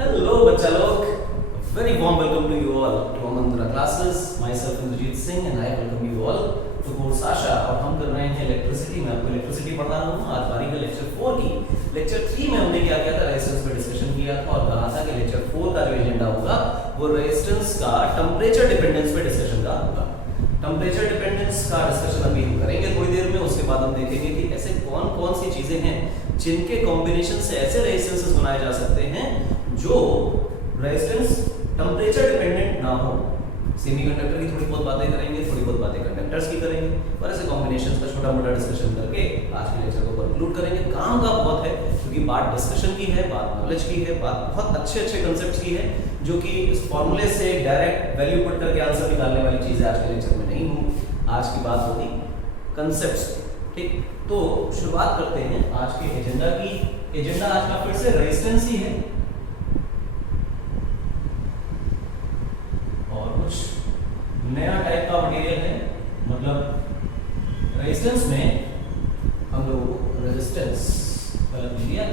Hello, बच्चा लोग. Very warm welcome to you all to Amantra classes. Myself Indrajit Singh and I welcome you all to course आशा. और हम कर रहे हैं इलेक्ट्रिसिटी में. आपको इलेक्ट्रिसिटी पढ़ा रहा हूँ. आज बारी का लेक्चर 4 की. लेक्चर 3 में हमने क्या किया था? रेजिस्टेंस पे डिस्कशन किया था और कहा था कि लेक्चर 4 का जो एजेंडा होगा वो रेजिस्टेंस का टेम्परेचर डिपेंडेंस पे डिस्कशन का होगा. टेम्परेचर डिपेंडेंस का डिस्कशन अभी हम करेंगे थोड़ी देर में. उसके बाद हम देखेंगे कि ऐसे कौन कौन सी चीजें हैं जिनके कॉम्बिनेशन से ऐसे रेजिस्टेंसेस बनाए जा सकते हैं जो रेजिस्टेंस टेम्परेचर डिपेंडेंट ना हो. सेमीकंडक्टर की थोड़ी बहुत बातें करेंगे, थोड़ी बहुत बातें कंडक्टर्स की करेंगे और ऐसे कॉम्बिनेशंस का छोटा मोटा डिस्कशन करके आज के लेक्चर को कंक्लूड करेंगे. काम का बहुत है क्योंकि बात डिस्कशन की है, बात नॉलेज की है, बात बहुत अच्छे अच्छे कंसेप्ट्स की है जो कि इस फॉर्मूले से डायरेक्ट वैल्यू पुट करके आंसर निकालने वाली चीजें आज के लेक्चर में नहीं हूँ. आज की बात होगी कंसेप्ट्स की. ठीक, तो शुरुआत करते हैं आज के एजेंडा की. एजेंडा आज का फिर से रेजिस्टेंस ही है और कुछ नया टाइप का मटेरियल है. मतलब रेजिस्टेंस में हम लोग रेजिस्टेंस वाला लिया.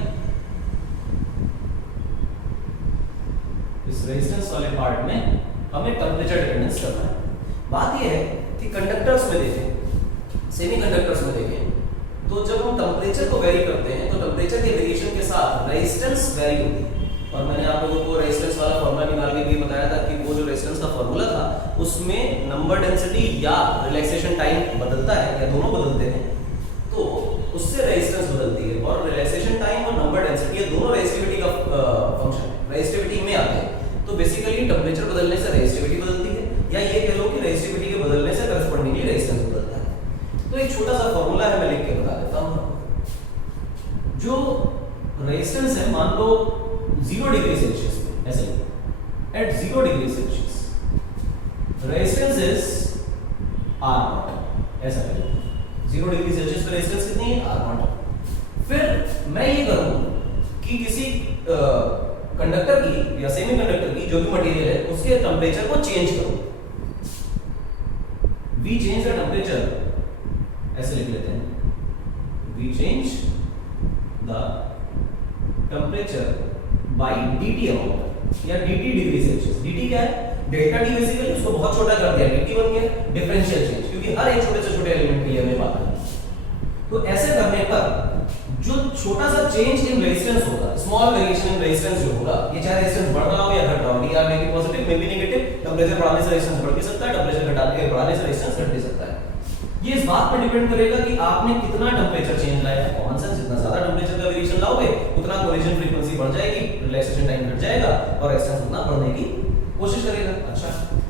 इस रेजिस्टेंस वाले पार्ट में हमें टेम्परेचर डिपेंडेंस करना है. बात यह है कि कंडक्टर्स में देखें, सेमीकंडक्टर्स में देखें तो जब हम टेम्परेचर को वेरी करते हैं तो टेम्परेचर के वेरिएशन के साथ रेजिस्टेंस वेरी होती है. और मैंने आप लोगों को रेजिस्टेंस वाला फॉर्मूला निकाल के भी बताया था कि वो जो रेजिस्टेंस का फॉर्मूला था उसमें नंबर डेंसिटी या रिलैक्सेशन टाइम बदलता है या दोनों बदलते हैं तो उससे रेजिस्टेंस बदलती है. और रिलैक्सेशन टाइम और नंबर डेंसिटी ये दोनों रेजिस्टिविटी का फंक्शन है, रेजिस्टिविटी में आते हैं. तो बेसिकली टेम्परेचर बदलने से रेजिस्टिविटी बदलती है या ये कह लो कि रेजिस्टिविटी के बदलने से करस्पॉन्डिंगली रेजिस्टेंस बदलता है. तो एक छोटा सा फॉर्मूला है, मैं लिख के बता देता हूं. जो रेजिस्टेंस है मान लो 0 डिग्री सेल्सियस पे, ऐसे at 0 degree Celsius resistance is R naught. ऐसा करें 0 डिग्री सेल्सियस पे रेजिस्टेंस कितनी है? R not. फिर मैं ये करूं कि किसी कंडक्टर की या सेमीकंडक्टर की जो भी मटेरियल है उसके टेम्परेचर को चेंज करूं. वी चेंज द टेम्परेचर, ऐसे लिख लेते हैं. We change the temperature by dt amount या dt डिग्री सेल्सियस. dt क्या है? Delta T. बेसिकली उसको बहुत छोटा कर दिया, dt बन गया डिफरेंशियल चेंज, क्योंकि हर एक छोटे से छोटे एलिमेंट के लिए हमें बात करनी है. तो ऐसे करने पर जो छोटा सा चेंज इन रेजिस्टेंस होगा, स्मॉल वेरिएशन इन रेजिस्टेंस जो होगा, ये चाहे रेजिस्टेंस बढ़ रहा हो या घट रहा हो, dr में भी पॉजिटिव में भी नेगेटिव, टेम्परेचर बढ़ाने से रेजिस्टेंस बढ़ भी सकता है, टेम्परेचर घटाने बढ़ाने से रेजिस्टेंस घट भी सकता है. ये इस बात पर डिपेंड करेगा कि आपने कितना टेम्परेचर चेंज लाया है. कॉमन सेंस, जितना ज्यादा टेम्परेचर का वेरिएशन लाओगे उतना कोलिजन फ्रीक्वेंसी बढ़ जाएगी, रिलैक्सेशन टाइम घट जाएगा और रेजिस्टेंस उतना बढ़ने की कोशिश करेगा. अच्छा,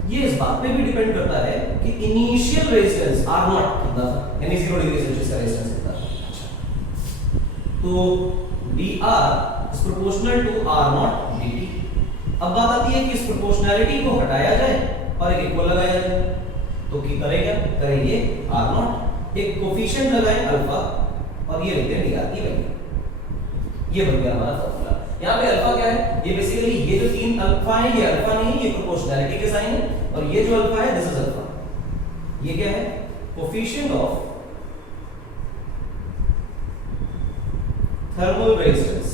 ये इस बात पे भी डिपेंड करता है कि इनिशियल रेजिस्टेंस R0 कितना था, यानी 0 डिग्री सेल्सियस का रेजिस्टेंस कितना था. अच्छा, तो dr is proportional to R0 dt. अब बात आती है कि इस प्रोपोर्शनैलिटी को हटाया जाए और एक इक्वल लगाया जाए. तो की करेंगे R0, एक कोफिशिएंट लगाएं अल्फा और ये लिखते हैं dr. ये बन गया हमारा फॉर्मूला. यहाँ पे अल्फा क्या है? ये बेसिकली ये जो तीन अल्फा है ये अल्फा नहीं है, ये प्रोपोर्शनैलिटी के साइन है. और ये जो अल्फा है दिस इज अल्फा. ये क्या है? Coefficient of thermal resistance.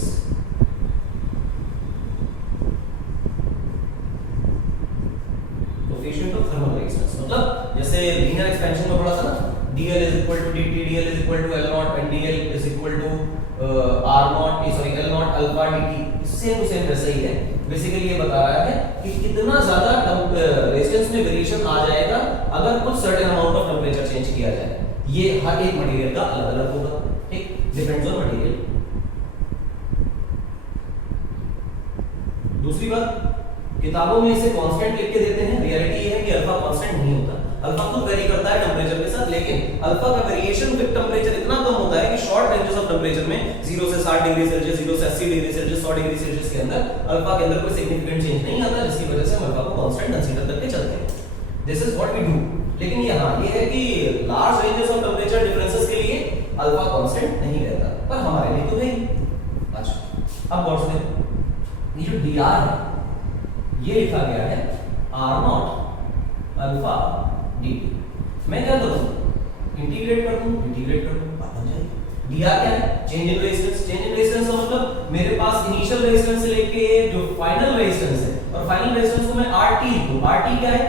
Coefficient of thermal resistance मतलब जैसे लीनियर एक्सपेंशन में पढ़ा था ना, dl is equal to dt, dl is equal to L0 and dl is equal to R0 L0 alpha dt. Same to same वैसा ही है. Basically ये बता रहा है कि कितना ज्यादा रेजिस्टेंस में वेरिएशन आ जाएगा अगर कुछ certain amount of temperature change किया जाए. ये हर एक मटेरियल का अलग अलग होगा. ठीक, डिपेंड्स ऑन मटेरियल. दूसरी बात, किताबों में इसे कांस्टेंट लिख के देते हैं. रियलिटी ये है कि अल्फा कांस्टेंट नहीं होता. अल्फा खुद वेरी करता है टेम्परेचर के साथ, लेकिन अल्फा का वेरिएशन विद टेम्परेचर इतना कम होता है कि शॉर्ट रेंजेस ऑफ टेम्परेचर में 0 से 60 डिग्री सेल्सियस, 0 से 80 डिग्री सेल्सियस, 100 डिग्री सेल्सियस के अंदर अल्फा के अंदर कोई सिग्निफिकेंट चेंज नहीं आता, जिसकी वजह से हम अल्फा को कांस्टेंट कंसीडर करके चलते हैं. This is what we do. लेकिन यहाँ ये है कि large ranges of temperature differences के लिए अल्फा कांस्टेंट नहीं रहता, पर हमारे लिए तो नहीं. अच्छा, अब गौर से ये जो dr है ये लिखा गया है R0 अल्फा dt. मैं क्या करूं? इंटीग्रेट कर दूं, बात बन जाएगी. dr क्या है? Change in resistance. Change in resistance का मतलब मेरे पास इनिशियल रेजिस्टेंस से लेके जो फाइनल रेजिस्टेंस है, और फाइनल रेजिस्टेंस को मैं RT लिखूं। RT क्या है?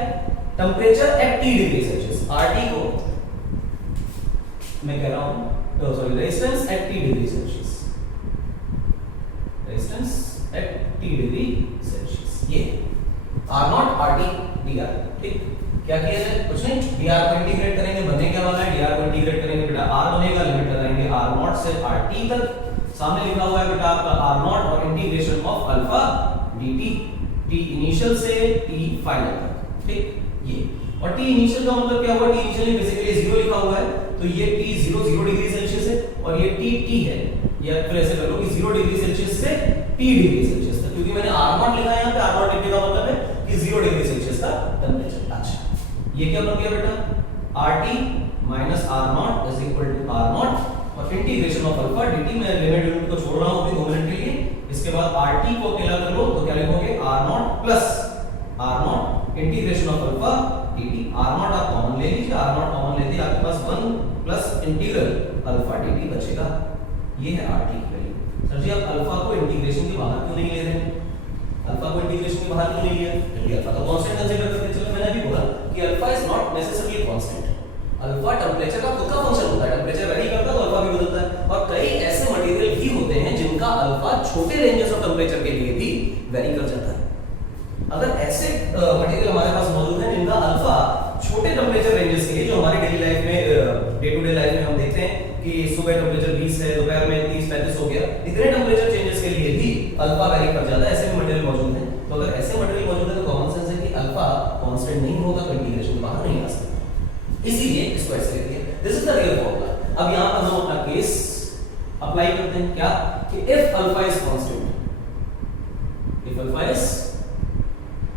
Temperature at T degree Celsius. RT को मैं कह रहा हूं sorry resistance at T degree Celsius, resistance at T degree Celsius. ये R0 RT dr। ठीक, क्या किया जाए? कुछ नहीं, dr को इंटीग्रेट करेंगे, बनने क्या वाला है? dr को इंटीग्रेट करेंगे बेटा r बनेगा, लिमिट लगाएंगे R0 से RT तक, सामने लिखा हुआ है बेटा आपका R0 और integration of alpha dt, t initial से t फाइनल तक। ठीक, ये और t इनिशियल का मतलब क्या हुआ? t इनिशियल बेसिकली 0 लिखा हुआ है, तो ये t 0 डिग्री सेल्सियस है, और ये t है, या फिर ऐसे कर लो कि 0 डिग्री सेल्सियस से t डिग्री सेल्सियस तक, क्योंकि मैंने R0 लिखा है यहाँ पे। R0 लिखने का मतलब है कि 0 डिग्री सेल्सियस का टेंपरेचर। अच्छा, ये क्या बन गया बेटा? RT minus R0 is equal to R0 और इंटीग्रेशन ऑफ अल्फा dt। मैं लिमिट को छोड़ रहा हूं अभी 2 मिनट के लिए। इसके बाद RT को अकेला कर लो तो क्या लिखोगे? R0 plus R0 integration of alpha dt। R0 आप कॉमन ले लीजिए, R0 कॉमन लेते ही आपके पास 1 प्लस इंटीग्रल अल्फा dt बचेगा। ये है RT की वैल्यू। सर जी आप अल्फा को इंटीग्रेशन के बाहर क्यों नहीं ले रहे हैं? अल्फा को इंटीग्रेशन के बाहर क्यों नहीं लिया? क्योंकि अल्फा तो कांस्टेंट कंसीडर करते हैं। चलो मैंने अभी बोला कि alpha is not necessarily constant. Alpha temperature का खुद का फंक्शन होता है, टेंपरेचर वेरी करता है तो अल्फा भी बदलता है। और कई ऐसे मटेरियल भी होते हैं जिनका अल्फा छोटे रेंजेस ऑफ टेंपरेचर के लिए भी वेरी कर जाता है। अगर ऐसे मटेरियल हमारे पास मौजूद हैं जिनका अल्फा छोटे टेंपरेचर रेंजेस के लिए, जो हमारे डेली लाइफ में डे टू डे लाइफ में हम देखते हैं कि सुबह टेंपरेचर 20 है, दोपहर में 30-35 हो गया, इतने टेंपरेचर चेंजेस के लिए भी अल्फा वेरी कर जाता है। ऐसे भी मटेरियल मौजूद हैं। तो अगर ऐसे मटेरियल मौजूद है तो कॉमन सेंस है कि अल्फा कांस्टेंट नहीं होगा, तो इंटीग्रेशन बाहर नहीं आ सकता। इसीलिए इसको ऐसे लिख दिया। This is the real formula. अब यहां पर हम अपना केस अप्लाई करते हैं। क्या? कि if alpha is constant, if alpha is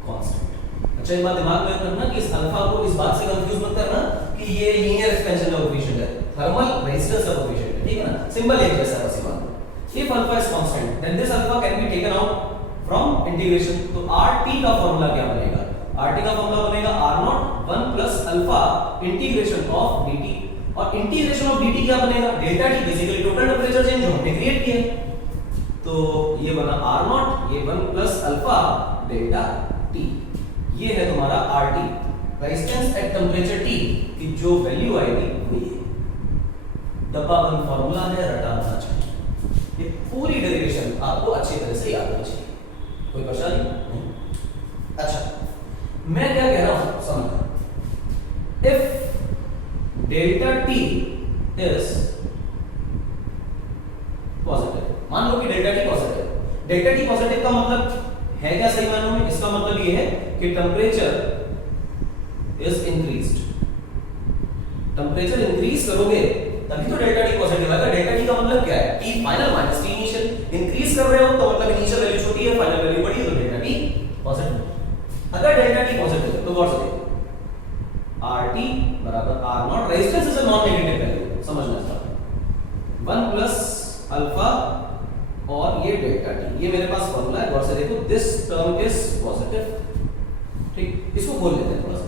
constant. अच्छा, एक बात दिमाग में रखना कि इस अल्फा को इस बात से कंफ्यूज मत करना कि ये लीनियर एक्सपेंशन का कोएफिशिएंट है, थर्मल रेजिस्टेंस का कोएफिशिएंट है। ठीक है ना? सिंबल एक जैसा बस मान लो। If alpha is constant then this alpha can be taken out from integration. तो RT का फार्मूला क्या बनेगा? RT का फार्मूला बनेगा R0 1 plus alpha integration of dt। और इंटीग्रेशन ऑफ dt क्या बनेगा? Delta t, basically total temperature change जो हमने क्रिएट किया है। तो ये बना R0, ये 1 प्लस अल्फा डेल्टा t। ये है तुम्हारा RT, resistance at temperature T की जो वैल्यू आएगी वो ये डब्बा बंद फार्मूला है, रटा होना चाहिए। ये पूरी डेरिवेशन आपको अच्छी तरह से याद होनी चाहिए, कोई परेशानी नहीं। अच्छा, मैं क्या कह रहा हूं समझ। If delta T is positive, मान लो कि delta T positive. Delta T positive का मतलब है क्या सही मायनों में? इसका मतलब ये है कि temperature is increased. Temperature increase करोगे तभी तो डेल्टा T पॉजिटिव आएगा। डेल्टा T का मतलब क्या है? T final minus T initial. Increase कर रहे हो तो मतलब इनिशियल वैल्यू छोटी है, फाइनल वैल्यू बड़ी है, तो डेल्टा T पॉजिटिव। अगर डेल्टा T पॉजिटिव है तो गौर से देखो, RT बराबर R0, resistance is a non negative value, समझना इसका 1 प्लस अल्फा और ये डेल्टा T, ये मेरे पास फार्मूला है। गौर से देखो, दिस टर्म इज पॉजिटिव। ठीक, इसको खोल लेते हैं थोड़ा सा,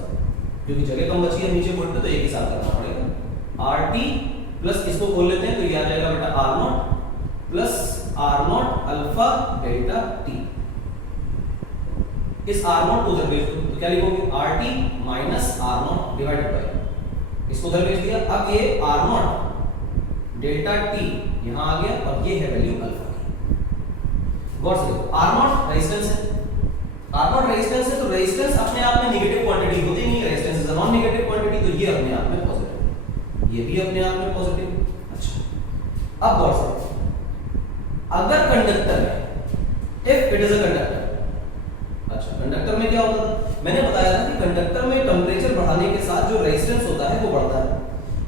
क्योंकि जगह कम बची है नीचे बोर्ड पे, तो एक ही साथ करना पड़ेगा। RT प्लस इसको खोल लेते हैं तो ये आ जाएगा बेटा R0 plus R0 alpha delta T। इस R0 को उधर भेज दो तो क्या लिखोगे? RT minus R0 divided by, इसको उधर भेज दिया। अब ये R0 डेल्टा T यहां आ गया और ये है वैल्यू अल्फा की। गौर से देखो, R0 रेजिस्टेंस है, R0 रेजिस्टेंस है, तो रेजिस्टेंस अपने आप में नेगेटिव क्वांटिटी होती नहीं है, resistance is a non negative quantity, तो ये अपने आप में पॉजिटिव है, ये भी अपने आप में पॉजिटिव। अच्छा, अब गौर से, अगर कंडक्टर में, if it is a conductor, अच्छा कंडक्टर में क्या होता था? मैंने बताया था कि कंडक्टर में टेंपरेचर बढ़ाने के साथ जो रेजिस्टेंस होता है वो बढ़ता है।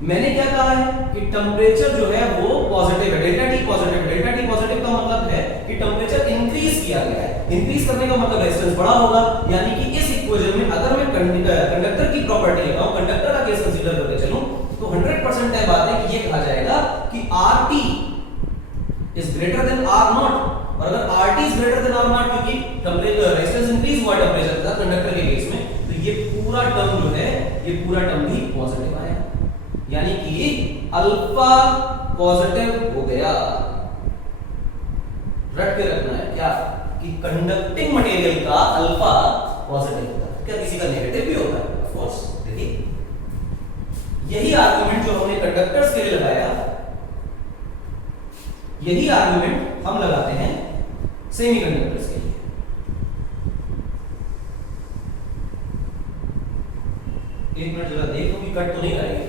मैंने क्या कहा है कि टेंपरेचर जो है वो पॉजिटिव है, डेल्टा T पॉजिटिव है। डेल्टा T पॉजिटिव का मतलब है कि टेंपरेचर इंक्रीज किया गया है। इंक्रीज करने का मतलब रेजिस्टेंस बड़ा होगा, यानी कि इस इक्वेशन में अगर मैं कंडक्टर की प्रॉपर्टी लेता हूं, कंडक्टर का केस कंसीडर करके चलूं, तो 100% तय बात है कि ये कहा जाएगा कि RT is greater than R0। और अगर RT is greater than R0, क्योंकि टेंपरेचर रेजिस्टेंस इंक्रीज हुआ टेंपरेचर के साथ कंडक्टर के केस में, तो ये पूरा टर्म जो है, ये पूरा टर्म भी पॉजिटिव आएगा। यानी कि अल्फा पॉजिटिव हो गया। रट के रखना है क्या कि कंडक्टिंग मटेरियल का अल्फा पॉजिटिव होता है, क्या किसी का नेगेटिव भी होता है? Of course. देखिए यही आर्गुमेंट जो हमने कंडक्टर्स के लिए लगाया, यही आर्गुमेंट हम लगाते हैं सेमीकंडक्टर्स के लिए। एक मिनट जरा देखो कि कट तो नहीं करेंगे,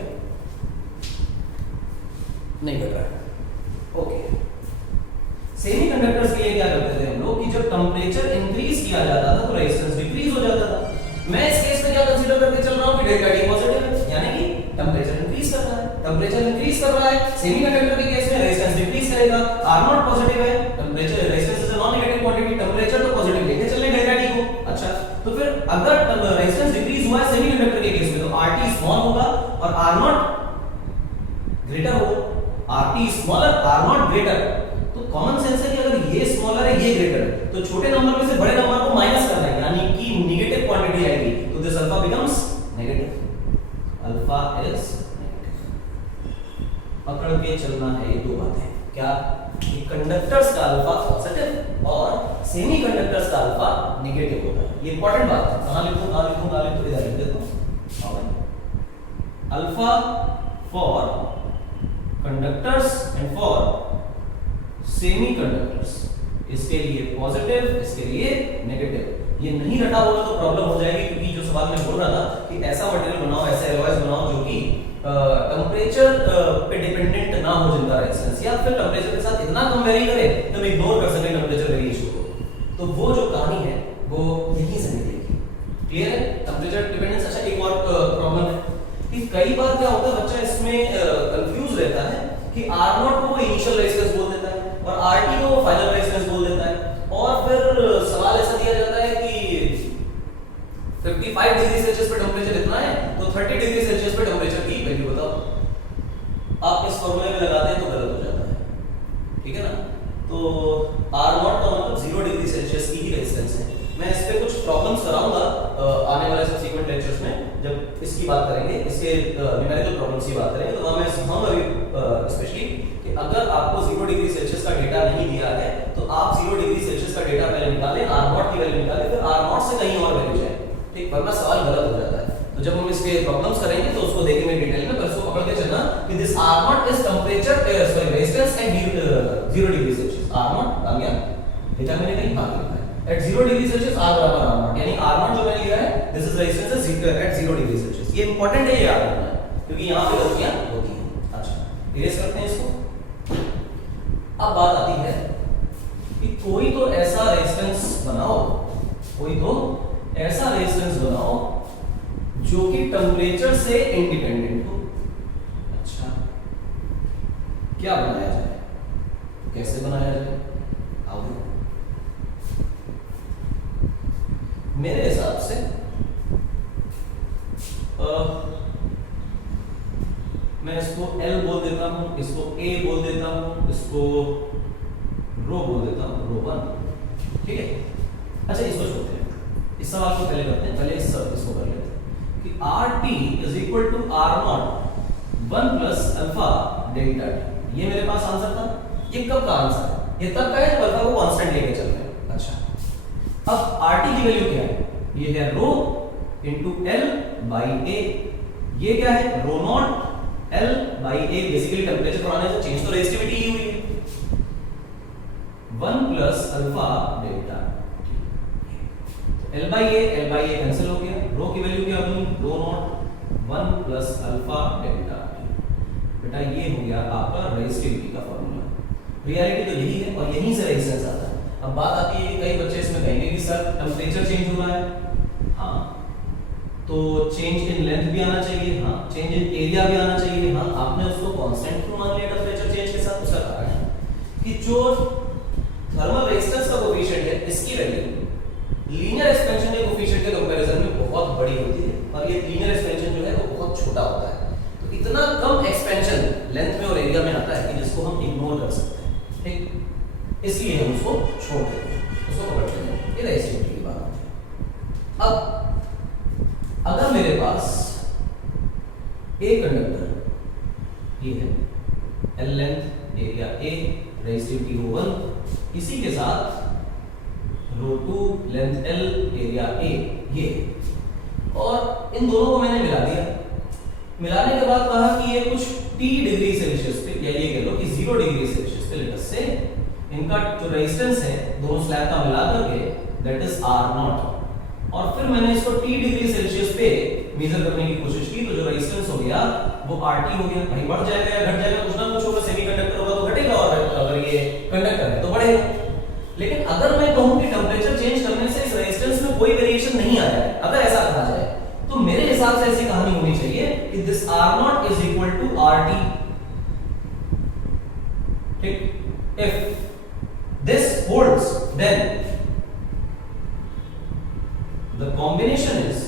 नहीं कट रहा है। ओके, सेमीकंडक्टर्स के लिए क्या करते थे हम लोग कि जब टेंपरेचर इंक्रीज किया जाता था तो रेजिस्टेंस डिक्रीज हो जाता था। मैं इस केस में क्या कंसीडर करके चल रहा हूं कि डेल्टा टी पॉजिटिव है, यानी कि टेंपरेचर इंक्रीज कर रहा है। टेंपरेचर इंक्रीज कर रहा है, सेमीकंडक्टर के केस में रेजिस्टेंस डिक्रीज करेगा। आर नॉट पॉजिटिव है, temperature resistance is a non negative quantity, temperature तो पॉजिटिव लेके चलने डेल्टा टी को। अच्छा, तो फिर अगर रेजिस्टेंस डिक्रीज हुआ है सेमीकंडक्टर के केस में तो आर टी स्मॉल होगा और आर नॉट ग्रेटर होगा। R T smaller, R naught greater, तो कॉमन सेंस है कि अगर ये स्मॉलर है ये ग्रेटर है तो छोटे नंबर में से बड़े नंबर को माइनस करना है, यानी कि नेगेटिव क्वांटिटी आएगी, तो this alpha becomes negative. Alpha is पकड़ के चलना है ये दो बातें, क्या कि कंडक्टर्स का अल्फा पॉजिटिव और सेमीकंडक्टर्स का अल्फा नेगेटिव होता है। ये इंपॉर्टेंट बात है। कहां लिखूं इधर लिख देता हूं। Alpha for conductors and for semiconductors, इसके लिए पॉजिटिव, इसके लिए नेगेटिव। ये नहीं रटा होगा तो प्रॉब्लम हो जाएगी, क्योंकि जो सवाल मैं बोल रहा था कि ऐसा मटेरियल बनाओ, ऐसे एलॉयज बनाओ जो कि टेंपरेचर पे डिपेंडेंट ना हो जिनका रेजिस्टेंस, या फिर टेंपरेचर के साथ इतना कम वेरी करे कि हम इग्नोर कर सकें टेंपरेचर वेरिएशन को। तो वो जो कहानी है वो यहीं से निकलेगी। क्लियर है? Temperature dependence. अच्छा, एक और प्रॉब्लम है कि कई बार क्या होता है बच्चा इसमें कंफ्यूज रहता है कि आर नॉट को वो इनिशियल रेजिस्टेंस बोल देता है और आर टी को वो फाइनल रेजिस्टेंस बोल देता है, और फिर सवाल ऐसा दिया जाता है कि 55 डिग्री सेल्सियस पे टेंपरेचर इतना है तो 30 डिग्री सेल्सियस पे टेंपरेचर की वैल्यू बताओ। आप इस फॉर्मूले में लगाते हैं तो गलत हो जाता है, ठीक है ना? तो आर नॉट का मतलब 0 डिग्री सेल्सियस की ही रेजिस्टेंस है। मैं इस पे कुछ प्रॉब्लम्स कराऊंगा आने वाले सब्सीक्वेंट लेक्चर्स में, जब इसकी बात करेंगे, इसके न्यूमेरिकल प्रॉब्लम्स की बात करेंगे, तो वहां मैं सिखाऊंगा अभी स्पेशली कि अगर आपको 0 डिग्री सेल्सियस का डेटा नहीं दिया है तो आप 0 डिग्री सेल्सियस का डेटा पहले निकालें, आर नॉट की वैल्यू निकालें, फिर आर नॉट से कहीं और वैल्यू जाए, ठीक? वरना सवाल गलत हो जाता है। तो जब हम इसके प्रॉब्लम्स करेंगे तो उसको देखेंगे डिटेल में, पर उसको पकड़ के चलना कि this R naught is temperature resistance at 0 degree Celsius. R naught आ गया, डेटा मैंने कहीं भाग लिखा है एट 0 डिग्री सेल्सियस, आर बराबर आर नॉट, यानी आर नॉट जो मैंने लिया है this is resistance at 0 degree Celsius. ये इंपॉर्टेंट है, ये याद रखना है क्योंकि यहां पे गलतियां होती हैं। अच्छा, इरेज करते हैं इसको। अब बात आती है कि कोई तो ऐसा रेजिस्टेंस बनाओ, कोई तो ऐसा रेजिस्टेंस बनाओ जो कि टेंपरेचर से इंडिपेंडेंट हो। अच्छा, क्या बनाया जाए, कैसे बनाया जाए? आओ, मेरे हिसाब से मैं इसको L बोल देता हूं, इसको A बोल देता हूं, इसको रो बोल देता हूं, रो 1, ठीक है? अच्छा, इसको छोड़ते हैं, इस सवाल को पहले करते हैं, पहले इसको कर लेते हैं कि RT is equal to R naught 1 plus alpha delta T। ये मेरे पास आंसर था। ये कब का आंसर है? ये तब का है जब अल्फा को कांस्टेंट लेके चल रहे हैं। अच्छा, अब RT की वैल्यू क्या है? ये है rho into L by A। ये क्या है? Rho naught L by A। Basically temperature बढ़ाने से चेंज तो रेजिस्टिविटी ही हुई है। 1 plus alpha delta L by A cancel हो गया। रो की वैल्यू क्या बनी? Rho naught 1 plus alpha delta. बेटा ये हो गया आपका रेजिस्टिविटी का फॉर्मूला। रियलिटी तो यही है और यहीं से रेजिस्टेंस आता है। अब बात आती है कि कई बच्चे इसमें कहेंगे कि सर टेंपरेचर चेंज हो रहा है, हाँ, तो चेंज इन लेंथ भी आना चाहिए, हाँ, चेंज इन एरिया भी आना चाहिए, हाँ। आपने उसको कांस्टेंट क्यों मान लिया टेंपरेचर चेंज के साथ? उसका कारण है कि जो थर्मल रेजिस्टेंस का कोएफिशिएंट है इसकी वैल्यू लीनियर एक्सपेंशन के कोएफिशिएंट के कंपैरिजन में बहुत बड़ी होती है, और ये लीनियर एक्सपेंशन जो है वो बहुत छोटा होता है। तो इतना कम एक्सपेंशन लेंथ में और एरिया में आता है कि जिसको हम इग्नोर कर सकते हैं, ठीक? इसलिए हम उसको छोड़ देते हैं, उसको पकड़ते हैं। ये रेजिस्टिविटी की बात है। अब अगर मेरे पास एक कंडक्टर ये है L length length L, area A, ये। और इन दोनों को मैंने मिला दिया। मिलाने के बाद कहा कि ये कुछ T डिग्री सेल्सियस पे, या ये कह लो कि 0 डिग्री सेल्सियस पे लेट अस से इनका जो रेजिस्टेंस है दोनों स्लैब का मिला करके दैट इज R0। और फिर मैंने इसको T डिग्री सेल्सियस पे मेजर करने की कोशिश की, तो जो रेजिस्टेंस हो गया वो RT हो गया। भाई बढ़ जाएगा या घट जाएगा, कुछ ना कुछ होगा, सेमीकंडक्टर होगा तो घटेगा, और अगर ये कंडक्टर है तो बढ़ेगा। लेकिन अगर मैं कहूं कि टेंपरेचर चेंज करने से इस रेजिस्टेंस में कोई वेरिएशन नहीं आया है, अगर ऐसा कहा जाए, तो मेरे हिसाब से ऐसी कहानी होनी चाहिए कि this R0 is equal to RT। ठीक, if this holds then the combination is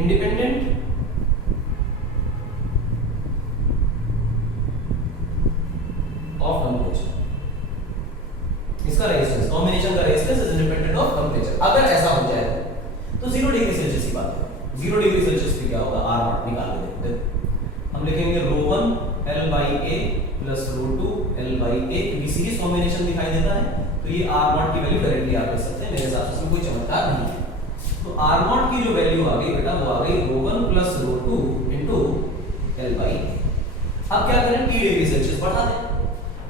independent of temperature। इसका रेजिस्टेंस, कॉम्बिनेशन का resistance is independent of temperature. अगर ऐसा हो जाए तो 0 डिग्री सेल्सियस की बात है। 0 डिग्री सेल्सियस पे क्या होगा, R0 निकाल के देखते हैं। हम लिखेंगे ρ1 L/A प्लस ρ2 L/A, क्योंकि सीरीज कॉम्बिनेशन दिखाई देता है तो ये R0 की वैल्यू डायरेक्टली आप कर सकते हैं। मेरे हिसाब से इसमें कोई चमत्कार नहीं है। तो R0 की जो वैल्यू आ गई बेटा, वो आ गई ρ1 प्लस ρ2 इनटू L/A। अब क्या करें, T डिग्री सेल्सियस बढ़ा दें।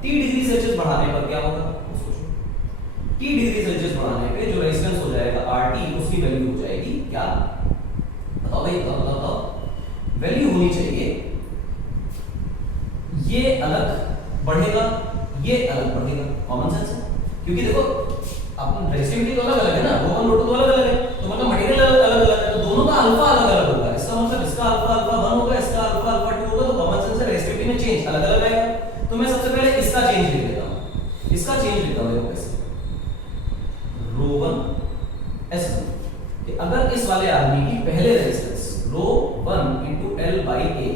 T डिग्री सेल्सियस बढ़ाने पर क्या होगा, T डिग्री सेल्सियस बढ़ाने पे जो रेजिस्टेंस हो जाएगा RT, उसकी वैल्यू हो जाएगी क्या, बताओ भाई, बताओ। वैल्यू होनी चाहिए ये अलग बढ़ेगा, ये अलग बढ़ेगा। कॉमन सेंस है, क्योंकि देखो अपन रेजिस्टिविटी तो अलग अलग है ना, ρ1 ρ2 तो अलग अलग है, तो मतलब मटेरियल अलग अलग है, तो दोनों का अल्फा अलग अलग होगा। इसका मतलब इसका अल्फा अल्फा 1 होगा, इसका अल्फा अल्फा 2 होगा, तो कॉमन सेंस है रेजिस्टिविटी में चेंज अलग अलग आएगा। तो मैं सबसे पहले इसका चेंज लिख देता हूं। इसका चेंज लिखता हूं देखो कैसे, ρ1 S1 कि अगर इस वाले आदमी की पहले रेजिस्टेंस ρ1 इनटू L/A,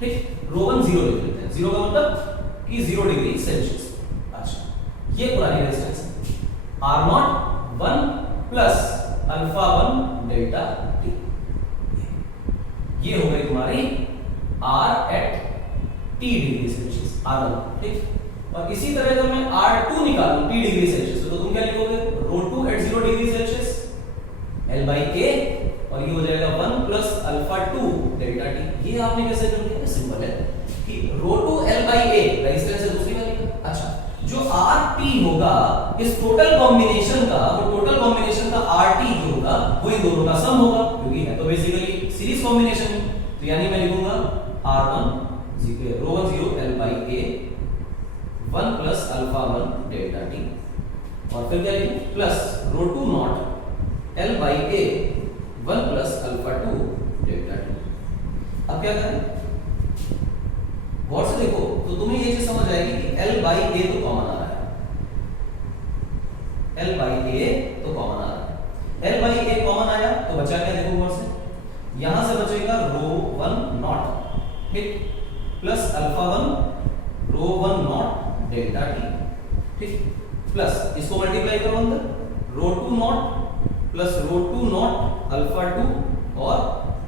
ठीक, ρ1 0 लिख लेते हैं। 0 का मतलब कि 0 डिग्री सेल्सियस। अच्छा, ये पुरानी रेजिस्टेंस है। R0 1 plus alpha 1 delta T, ये हो गई तुम्हारी R at T degree Celsius, R1, ठीक। और इसी तरह अगर मैं R2 निकालूं T डिग्री सेल्सियस, तो तुम क्या लिखोगे, ρ2 एट 0 डिग्री सेल्सियस L/A, और ये हो जाएगा 1 प्लस अल्फा 2 डेल्टा T। ये आपने कैसे कर दिया, सिंपल है कि ρ2 L/A रेजिस्टेंस है दूसरी वाली का। अच्छा, जो RT होगा इस टोटल कॉम्बिनेशन का, वो टोटल कॉम्बिनेशन का RT जो होगा वो इन दोनों का सम होगा, क्योंकि है तो बेसिकली सीरीज कॉम्बिनेशन। तो यानी मैं लिखूंगा R1 ρ1 0 L/A 1 plus alpha 1 delta T, और फिर क्या लिखें, plus ρ2 naught L/A 1 plus alpha 2 delta T। अब क्या करें, गौर से देखो तो तुम्हें ये चीज समझ आएगी कि L/A तो कॉमन आ रहा है, L/A तो कॉमन आ रहा है। L/A कॉमन आया तो बचा क्या, देखो गौर से, यहां से बचेगा ρ1 नॉट, ठीक, plus alpha 1 ρ1 naught delta T, ठीक, प्लस इसको मल्टीप्लाई करो अंदर, ρ2 नॉट प्लस ρ2 नॉट अल्फा 2 और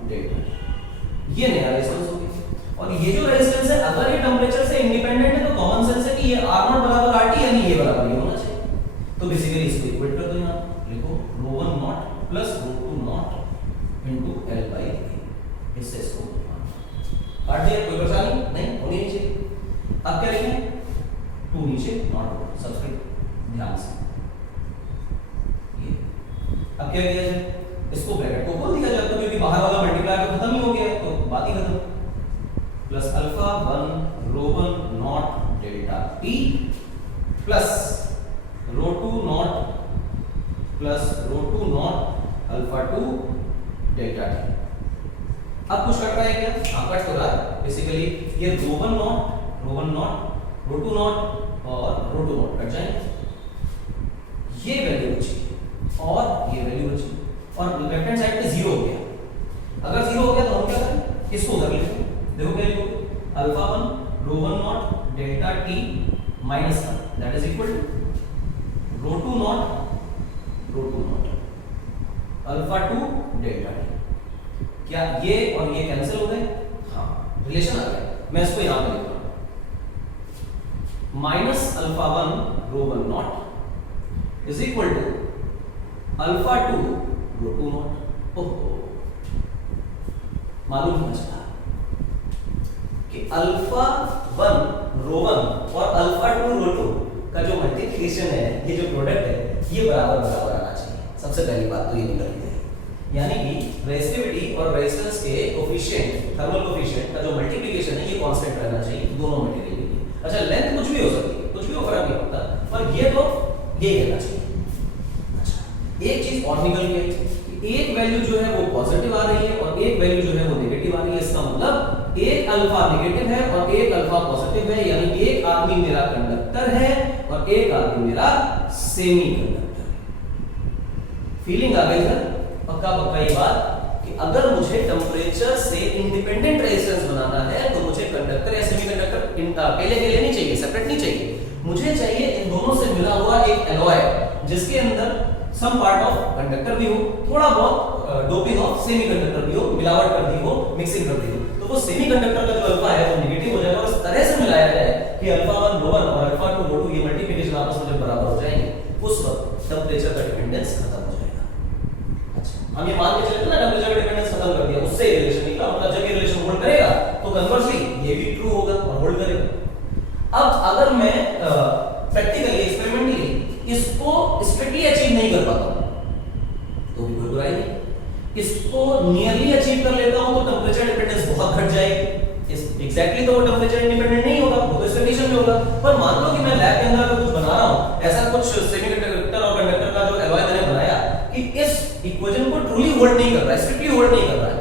डेल्टा T। ये नया रेजिस्टेंस हो गया। और ये जो रेजिस्टेंस है, अगर ये टेंपरेचर से इंडिपेंडेंट है तो कॉमन सेंस है कि ये R0 बराबर RT, यानी ये बराबर ये होना चाहिए। तो बेसिकली इसको इक्वेट कर दो, यहां लिखो ρ1 not plus ρ2 not into L/A। इससे इसको काट दिया, कोई परेशानी नहीं होनी चाहिए। अब क्या लिखें, 2 नीचे नॉट सब्सक्रिप्ट, ध्यान से ये। अब क्या किया जाए, इसको ब्रैकेट को खोल दिया जाए, तो क्योंकि बाहर वाला मल्टीप्लाई तो खत्म ही हो गया है, तो बात ही खत्म। Plus alpha 1 ρ1 naught delta T plus ρ2 naught plus ρ2 naught alpha 2 delta T। अब कुछ कट रहा है क्या, हाँ कट तो रहा है। बेसिकली ये ρ1 नॉट ρ2 नॉट और ρ2 नॉट कट जाएंगे, ये वैल्यू बची और ये वैल्यू बची, और लेफ्ट हैंड साइड पे 0 हो गया। अगर 0 हो गया तो हम क्या करें, इसको उधर लिखें। देखो क्या लिखो, alpha 1 ρ1 naught delta T minus 1 that is equal to ρ2 naught alpha 2 delta T। क्या ये और ये कैंसिल हो गए, हाँ रिलेशन आ गया। मैं इसको यहां पे लिख रहा हूं, minus alpha 1 rho 1 naught is equal to alpha 2 rho 2 naught. ओहो, मालूम होना चाहिए कि अल्फा 1 रो 1 और अल्फा 2 रो 2 का जो मल्टीप्लिकेशन है, ये जो प्रोडक्ट है, ये बराबर बराबर आना चाहिए। सबसे पहली बात तो ये निकल गई, यानी कि रेजिस्टिविटी और रेजिस्टेंस के कोफिशिएंट, थर्मल कोफिशिएंट का जो मल्टीप्लिकेशन है, ये कांस्टेंट रहना चाहिए दोनों मटेरियल के लिए। अच्छा, लेंथ कुछ भी हो सकती है, कुछ भी हो, फर्क नहीं पड़ता, पर ये तो यही रहना चाहिए। अच्छा, एक चीज और निकल गई, एक वैल्यू जो है वो पॉजिटिव आ रही है और एक वैल्यू जो है वो नेगेटिव आ रही है। इसका मतलब एक अल्फा नेगेटिव है और एक अल्फा पॉजिटिव है, यानी एक आदमी मेरा कंडक्टर है और एक आदमी मेरा सेमी कंडक्टर है। फीलिंग आ गई सर? पक्का पक्का ये बात कि अगर मुझे टेम्परेचर से इंडिपेंडेंट रेजिस्टेंस बनाना है तो मुझे कंडक्टर या सेमीकंडक्टर अकेले अकेले नहीं चाहिए, सेपरेट नहीं चाहिए, मुझे चाहिए इन दोनों से मिला हुआ एक एलॉय जिसके अंदर सम पार्ट ऑफ कंडक्टर भी हो, थोड़ा बहुत डोपिंग ऑफ सेमीकंडक्टर भी हो, मिलावट कर दी हो, मिक्सिंग कर दी हो, तो वो सेमीकंडक्टर का जो अल्फा है वो नेगेटिव हो जाएगा और इस तरह से मिलाया जाए कि अल्फा 1 रो 1 और अल्फा 2 रो 2 ये मल्टीप्लिकेशन आपस में जब बराबर हो जाएंगे, उस वक्त टेम्परेचर का डिपेंडेंस खत्म हो जाएगा। अच्छा, हम ये मान के चलते ना टेम्परेचर का डिपेंडेंस खत्म कर दिया, उससे ये रिलेशन निकला, मतलब जब ये रिलेशन होल्ड करेगा तो कन्वर्सली ये भी ट्रू होगा और होल्ड करेगा। अब अगर मैं प्रैक्टिकली एक्सपेरिमेंटली इसको स्ट्रिक्टली अचीव नहीं कर पाता हूं तो भी कोई बुराई नहीं, इसको नियरली अचीव कर लेता हूं तो टेम्परेचर डिपेंडेंस बहुत घट जाएगी। एग्जैक्टली तो वो टेम्परेचर इंडिपेंडेंट नहीं होगा, वो तो इस कंडीशन में होगा, पर मान लो कि मैं लैब के अंदर कुछ बना रहा हूं, ऐसा कुछ सेमीकंडक्टर और कंडक्टर का जो एलॉय मैंने बनाया कि इस इक्वेशन को ट्रूली होल्ड नहीं कर रहा है, स्ट्रिक्टली होल्ड नहीं कर रहा है,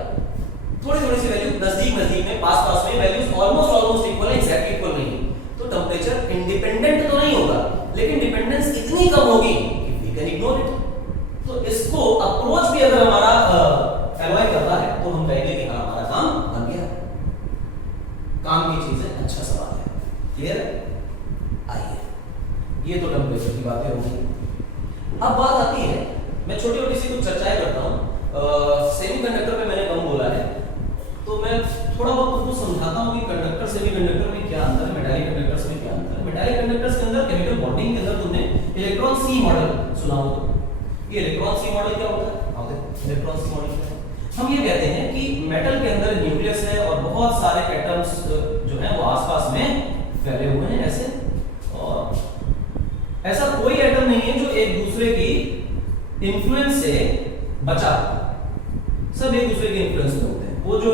थोड़ी-थोड़ी सी वैल्यू नजदीक में, पास-पास में वैल्यूज ऑलमोस्ट इक्वल है, एग्जैक्टली इक्वल नहीं है, तो टेम्परेचर इंडिपेंडेंट तो नहीं होगा, लेकिन डिपेंडेंस इतनी कम होगी कि वी कैन इग्नोर इट। तो इसको अप्रोच भी अगर हमारा एलॉय करता है तो हम कहेंगे कि हमारा काम बन गया, काम की चीज है। अच्छा सवाल है, क्लियर है? आइए, ये तो टेम्परेचर की बातें होंगी। अब बात आती है, मैं छोटी-छोटी सी कुछ चर्चाएं करता हूं। सेमीकंडक्टर पे मैंने कम बोला है, तो मैं थोड़ा बहुत तुमको समझाता हूं कि कंडक्टर सेमीकंडक्टर में क्या अंतर है, मेटालिक कंडक्टर्स में क्या अंतर है। मेटालिक कंडक्टर्स के अंदर केमिकल बॉन्डिंग के अंदर तुमने इलेक्ट्रॉन सी मॉडल सुना हो, ये इलेक्ट्रॉन सी मॉडल क्या होता है? आओ देखो इलेक्ट्रॉन सी मॉडल क्या है। हम ये कहते हैं कि मेटल के अंदर न्यूक्लियस है और बहुत सारे एटम्स जो हैं वो आसपास में फैले हुए हैं ऐसे, और ऐसा कोई एटम नहीं है जो एक दूसरे की इन्फ्लुएंस से बचा, सब एक दूसरे के इन्फ्लुएंस में होते हैं। वो जो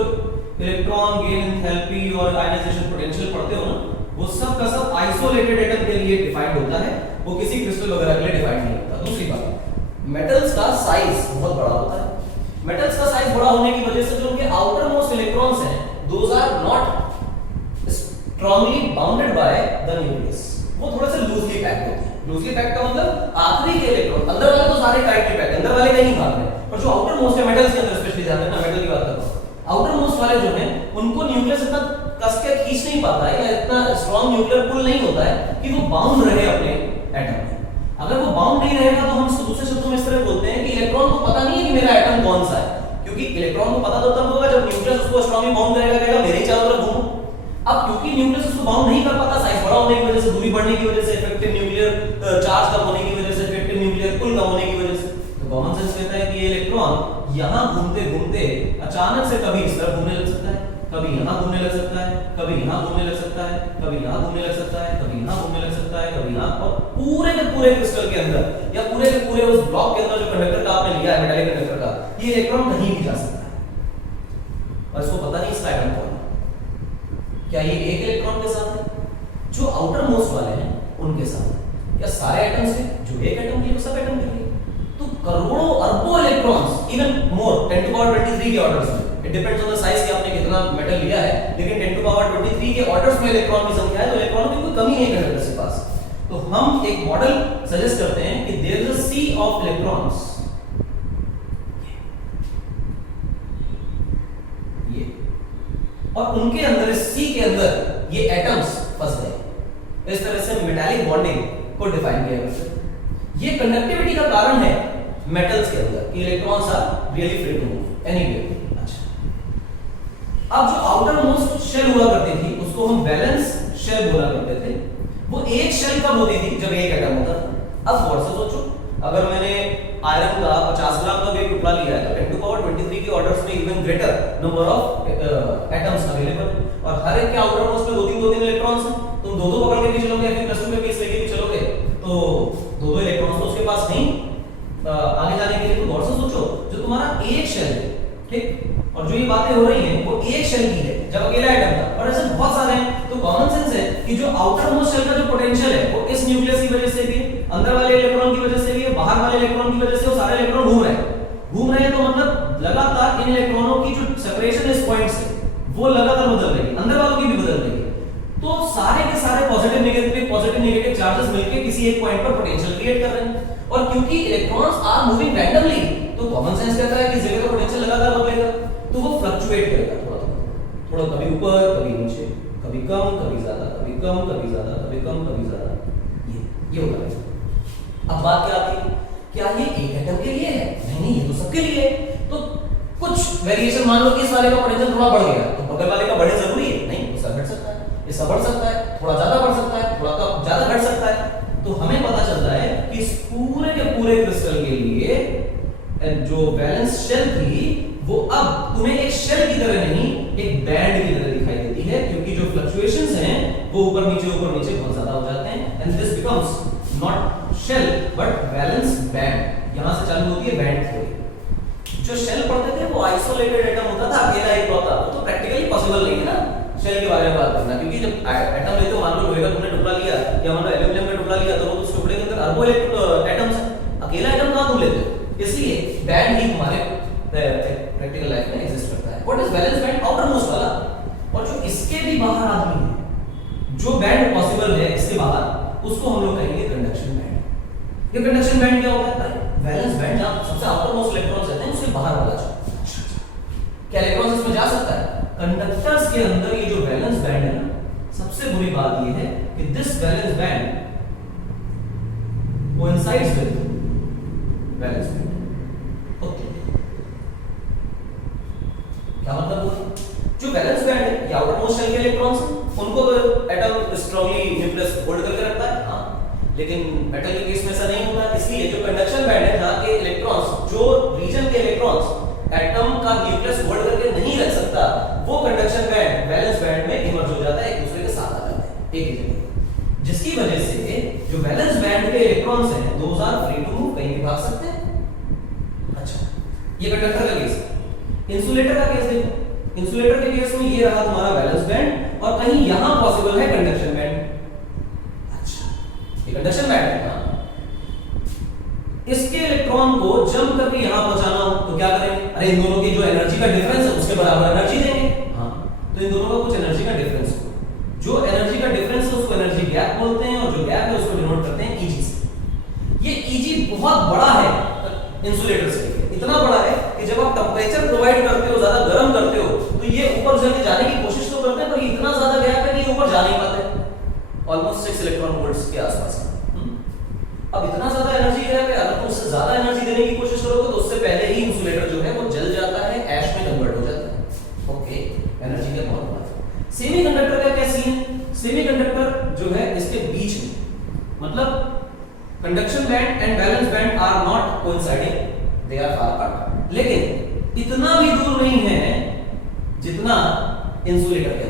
इलेक्ट्रॉन गेन एंथैल्पी और आयनाइजेशन पोटेंशियल पढ़ते हो ना, वो सब का सब आइसोलेटेड एटम के लिए डिफाइंड होता है, वो किसी क्रिस्टल वगैरह के लिए डिफाइंड नहीं होता। दूसरी बात, मेटल्स का साइज बहुत बड़ा होता है। मेटल्स का साइज बड़ा होने की वजह से जो उनके आउटर मोस्ट इलेक्ट्रॉन्स हैं, those are not strongly bounded by the nucleus, वो थोड़ा सा लूजली पैक्ड होते हैं। लूजली पैक्ड का मतलब आखिरी के इलेक्ट्रॉन, अंदर वाले तो सारे टाइटली पैक्ड, अंदर वाले कहीं नहीं भाग रहे, पर जो आउटर मोस्ट है मेटल्स के अंदर, स्पेशली ध्यान देना मेटल की बात कर रहा हूं, आउटर मोस्ट वाले जो हैं उनको न्यूक्लियस इतना कस के खींच नहीं पाता है या इतना स्ट्रांग न्यूक्लियर पुल नहीं होता है कि वो बाउंड रहे अपने एटम में। अगर वो बाउंड नहीं रहेगा तो हम इसको दूसरे शब्दों में इस तरह बोलते हैं कि इलेक्ट्रॉन को पता नहीं है कि मेरा एटम कौन सा है, क्योंकि इलेक्ट्रॉन को पता तो तब होगा जब न्यूक्लियस उसको स्ट्रांगली बाउंड करेगा, कहेगा मेरे चारों तरफ घूमो। अब क्योंकि न्यूक्लियस उसको बाउंड नहीं कर पाता, साइज बड़ा होने की वजह से, दूरी बढ़ने की वजह से, इफेक्टिव न्यूक्लियर चार्ज कम होने की वजह से, इफेक्टिव न्यूक्लियर पुल कम होने की वजह से, तो कॉमन सेंस कहता है कि ये इलेक्ट्रॉन यहां घूमते घूमते अचानक से कभी इस तरफ घूमने लग सकता है, कभी यहां घूमने लग सकता है, कभी यहां घूमने लग सकता है, कभी यहां घूमने लग सकता है, कभी यहां घूमने लग सकता है, कभी यहां, और पूरे के पूरे क्रिस्टल के अंदर या पूरे के पूरे उस ब्लॉक के अंदर जो कंडक्टर का आपने लिया है, मेटालिक कंडक्टर का, ये इलेक्ट्रॉन कहीं भी जा सकता है और इसको पता नहीं इसका एटम कौन है। क्या ये एक इलेक्ट्रॉन के साथ है? जो आउटर मोस्ट वाले हैं उनके साथ है, या सारे एटम्स हैं? जो एक एटम के लिए सब एटम के लिए। तो करोड़ों अरबों electrons, even more 10 to power 23 के ऑर्डर्स में, it depends on the size कि आपने कितना मेटल लिया है, लेकिन 10 टू पावर 23 के ऑर्डर्स में इलेक्ट्रॉन की संख्या है, तो इलेक्ट्रॉन की कोई कमी नहीं है कंडक्टर के पास। तो हम एक मॉडल सजेस्ट करते हैं कि there is a sea of electrons, ये, और उनके अंदर इस सी के अंदर ये एटम्स फंस गए। इस तरह से मेटालिक बॉन्डिंग को डिफाइन किया गया है। ये कंडक्टिविटी का कारण है मेटल्स के अंदर कि electrons are really free to move anywhere. अब जो आउटर मोस्ट शेल हुआ करती थी उसको हम वैलेंस शेल बोला करते थे, वो एक शेल कब होती थी? जब एक एटम होता था। अब गौर से सोचो, अगर मैंने आयरन का 50 ग्राम का एक टुकड़ा लिया है तो 10 टू पावर 23 के ऑर्डर्स में even greater number of atoms available, और हर एक के आउटर मोस्ट में दो तीन इलेक्ट्रॉन्स हैं। तुम दो पकड़ के भी चलोगे या फिर प्लस 2 में भी लेके भी चलोगे तो दो इलेक्ट्रॉन्स तो उसके पास नहीं आगे जाने के लिए। तो गौर से सोचो, जो तुम्हारा एक शेल है, ठीक, और जो ये बातें हो रही हैं वो एक शेल की है जब अकेला एटम था, और ऐसे बहुत सारे हैं। तो कॉमन सेंस है कि जो आउटर मोस्ट शेल का जो पोटेंशियल है वो इस न्यूक्लियस की वजह से भी, अंदर वाले इलेक्ट्रॉन की वजह से भी, बाहर वाले इलेक्ट्रॉन की वजह से, वो सारे इलेक्ट्रॉन घूम रहे हैं। तो मतलब लगातार इन इलेक्ट्रॉनों की जो सेपरेशन इस पॉइंट से वो लगातार बदल रही है, अंदर वालों की भी बदल रही है। तो सारे के सारे पॉजिटिव नेगेटिव चार्जेस मिलकर किसी एक पॉइंट पर पोटेंशियल क्रिएट कर रहे हैं, और क्योंकि इलेक्ट्रॉन्स आर मूविंग रैंडमली तो कॉमन सेंस कहता है कि जगह का पोटेंशियल लगातार बदलेगा, तो वो फ्लक्चुएट करेगा थोड़ा कभी ऊपर कभी नीचे, कभी कम कभी ज्यादा, कभी कम कभी ज्यादा, कभी कम कभी ज्यादा, ये होगा। अब बात क्या आती है, क्या ये एक एटम के लिए है? नहीं, ये तो सबके लिए है। तो कुछ वेरिएशन, मान लो कि इस वाले का पोटेंशियल थोड़ा बढ़ गया तो बगल वाले का बढ़े जरूरी है? नहीं, इसका घट सकता है, इसका बढ़ सकता है, थोड़ा ज्यादा बढ़ सकता है, थोड़ा कम ज्यादा घट सकता है। तो हमें पता चलता है कि इस पूरे के पूरे क्रिस्टल के लिए जो वैलेंस शेल थी वो अब तुम्हें एक शेल की तरह नहीं, एक बैंड की तरह दिखाई देती है, क्योंकि जो फ्लक्चुएशंस हैं वो ऊपर नीचे बहुत ज्यादा हो जाते हैं, and this becomes not shell but valence band. यहां से चालू होती है बैंड थ्योरी। जो शेल पढ़ते थे वो आइसोलेटेड एटम होता था, अकेला एक होता, तो प्रैक्टिकली पॉसिबल नहीं है ना शेल के बारे में बात करना, क्योंकि जब एटम लेते हो, मान लो लोहे का तुमने टुकड़ा लिया या मान लो एल्यूमिनियम का टुकड़ा लिया, तो उस टुकड़े के अंदर अरबों एटम्स हैं, अकेला एटम कहां तुम लेते हो? इसलिए बैंड ही तुम्हारे प्रैक्टिकल लाइफ में एग्जिस्ट करता है। What is valence band? Outer most वाला, और जो इसके भी बाहर आदमी है, जो बैंड पॉसिबल है इसके बाहर, उसको हम लोग कहेंगे कंडक्शन बैंड। ये कंडक्शन बैंड क्या होता है? वैलेंस बैंड जहां सबसे आउटर मोस्ट इलेक्ट्रॉन्स रहते हैं उसके बाहर वाला जो, क्या इलेक्ट्रॉन्स इसमें जा सकता है? कंडक्टर्स के अंदर ये जो वैलेंस बैंड है ना, सबसे बुरी बात ये है कि this valence band coincides with valence band. Okay, क्या मतलब हुआ? जो वैलेंस बैंड है, ये आउटर मोस्ट शेल के इलेक्ट्रॉन्स हैं, उनको तो एटम स्ट्रांगली न्यूक्लियस होल्ड करके रखता है, हां, लेकिन मेटल के केस में ऐसा नहीं होता। इसलिए जो कंडक्शन बैंड है, जहां के इलेक्ट्रॉन्स, जो रीजन के इलेक्ट्रॉन्स एटम का न्यूक्लियस होल्ड करके नहीं रख सकता, वो कंडक्शन बैंड वैलेंस बैंड में इमर्ज हो जाता है, एक दूसरे के साथ आ जाते हैं एक ही जगह, जिसकी वजह से जो वैलेंस बैंड के इलेक्ट्रॉन्स हैं, those are free to move, कहीं भी भाग सकते हैं। अच्छा, ये कंडक्टर का केस है। इंसुलेटर का केस देखो, इंसुलेटर के केस में ये रहा तुम्हारा वैलेंस बैंड, और कहीं यहां पॉसिबल है कंडक्शन बैंड। अच्छा, ये कंडक्शन बैंड है। इसके इलेक्ट्रॉन को जंप करके यहां पहुंचाना हो तो क्या करेंगे? अरे इन दोनों की जो एनर्जी का डिफरेंस है उसके बराबर एनर्जी देंगे। हां, तो इन दोनों का कुछ एनर्जी का डिफरेंस हो, जो एनर्जी का डिफरेंस है उसको एनर्जी गैप बोलते हैं, और जो गैप है उसको डिनोट करते हैं Eg से। ये Eg बहुत बड़ा है इंसुलेटर्स के लिए, इतना बड़ा है कि जब आप टेंपरेचर प्रोवाइड करते हो, ज्यादा गर्म करते हो, तो ये ऊपर जाने की कोशिश तो करते हैं, पर इतना ज्यादा गैप है कि ऊपर जा नहीं पाते, ऑलमोस्ट 6 इलेक्ट्रॉन वोल्ट्स के आसपास। अब इतना ज्यादा एनर्जी गैप है, अगर तुम उससे ज्यादा एनर्जी देने की कोशिश करोगे तो उससे पहले ही इंसुलेटर जो है वो जल जाता है, ऐश में कन्वर्ट हो जाता है। ओके, एनर्जी का बहुत बड़ा है। सेमीकंडक्टर का क्या सीन है? सेमीकंडक्टर जो है इसके बीच में, मतलब conduction band and valence band are not coinciding, they are far apart, लेकिन इतना भी दूर नहीं है जितना इंसुलेटर के